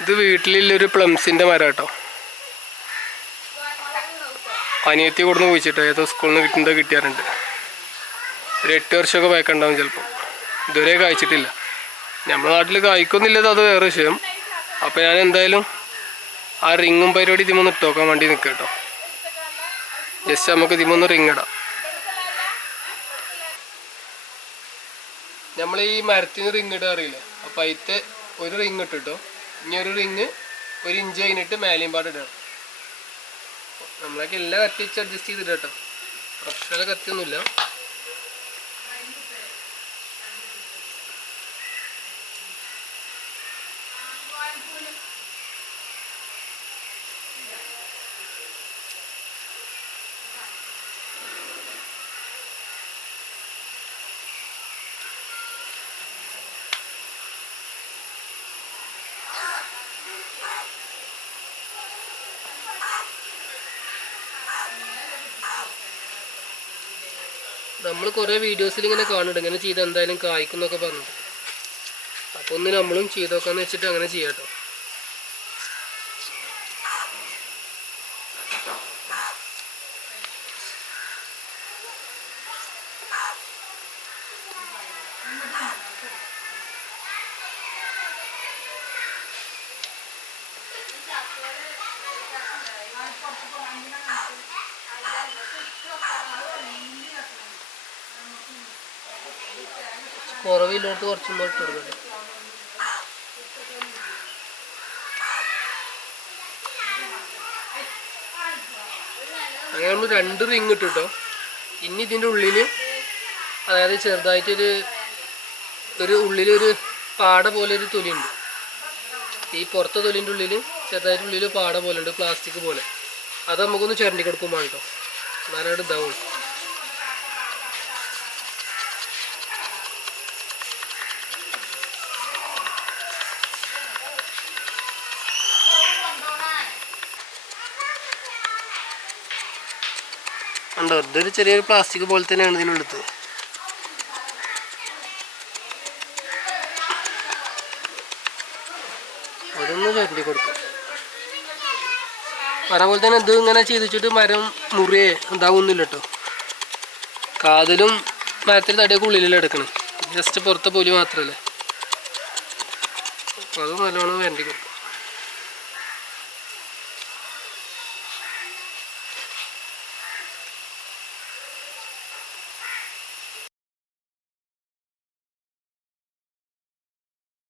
ഇത് വീട്ടിലുള്ളൊരു പ്ലംസിന്റെ മരം കേട്ടോ അനിയത്തി കൊടുന്ന് കുഴിച്ചിട്ടോ ഏതോ സ്കൂളിൽ നിന്ന് കിട്ടുന്നത് കിട്ടിയാറുണ്ട്. ഒരു എട്ട് വർഷമൊക്കെ വയക്കണ്ടാവും ചിലപ്പോൾ. ഇതുവരെ കായ്ച്ചിട്ടില്ല. നമ്മുടെ നാട്ടിൽ കായ്ക്കൊന്നുമില്ലത് അത് വേറെ വിഷയം. അപ്പോൾ ഞാൻ എന്തായാലും ആ റിങ്ങും പരിപാടി ഇതിമൊന്ന് ഇട്ടോക്കാൻ വേണ്ടി നിൽക്കുക കേട്ടോ ജസ്റ്റ് നമുക്ക് ഇതിമൊന്ന് റിങ് ഇടാം. നമ്മൾ ഈ മരത്തിന് റിങ് ഇടാൻ അറിയില്ലേ അപ്പം അതിത്തെ ഒരു റിങ് ഇട്ടിട്ടോ. ഇനി ഒരു റിങ് ഒരു ഇഞ്ച് കഴിഞ്ഞിട്ട് മേലെയും പാട് ഇടണം. നമ്മളൊക്കെ എല്ലാം കത്തിച്ച് അഡ്ജസ്റ്റ് ചെയ്തിട്ട് പ്രൊഫഷണൽ കത്തിയൊന്നുമില്ല. നമ്മൾ കുറേ വീഡിയോസിൽ ഇങ്ങനെ കാണുന്നുണ്ട്. ഇങ്ങനെ ചെയ്ത് എന്തായാലും കായ്ക്കും എന്നൊക്കെ പറഞ്ഞിട്ട്. അപ്പോൾ ഒന്ന് നമ്മളും ചെയ്തോക്കാന്ന് വെച്ചിട്ട് അങ്ങനെ ചെയ്യാം കേട്ടോ കുറവില്ലോട്ട് കുറച്ചും കൂടെ ഇട്ട് കൊടുക്കട്ടെ. അങ്ങനെ നമ്മൾ രണ്ട് റിങ് ഇട്ടു കേട്ടോ ഇനി ഇതിന്റെ ഉള്ളിൽ അതായത് ചെറുതായിട്ടൊരു ഒരു ഉള്ളിലൊരു പാട പോലെ ഒരു തൊലിയുണ്ട്. ഈ പുറത്തെ തൊലിന്റെ ഉള്ളിൽ ചെറുതായിട്ട് ഉള്ളിൽ പാട പോലെ ഉണ്ട് പ്ലാസ്റ്റിക് പോലെ. അത് നമുക്കൊന്ന് ചുരണ്ടി കൊടുക്കുമ്പോൾ കേട്ടോ എന്നാലും ഇതാവുള്ളൂ. ഉണ്ടോ? ഇതൊരു ചെറിയൊരു പ്ലാസ്റ്റിക് പോലെ തന്നെയാണ് ഇതിനുള്ളത് അതൊന്ന് ചുരണ്ടി കൊടുക്കും അതേപോലെ തന്നെ ഇത് ഇങ്ങനെ ചെയ്തിട്ട് മരം മുറിയേ ഇതാവുന്നില്ല കേട്ടോ കാതിലും മരത്തിൽ തടിയൊക്കെ ഉള്ളിലല്ലേ എടുക്കണം ജസ്റ്റ് പുറത്തെ പോലും മാത്രമല്ലേ അപ്പോൾ അത് നല്ലോണം വേണ്ടി കൊടുക്കും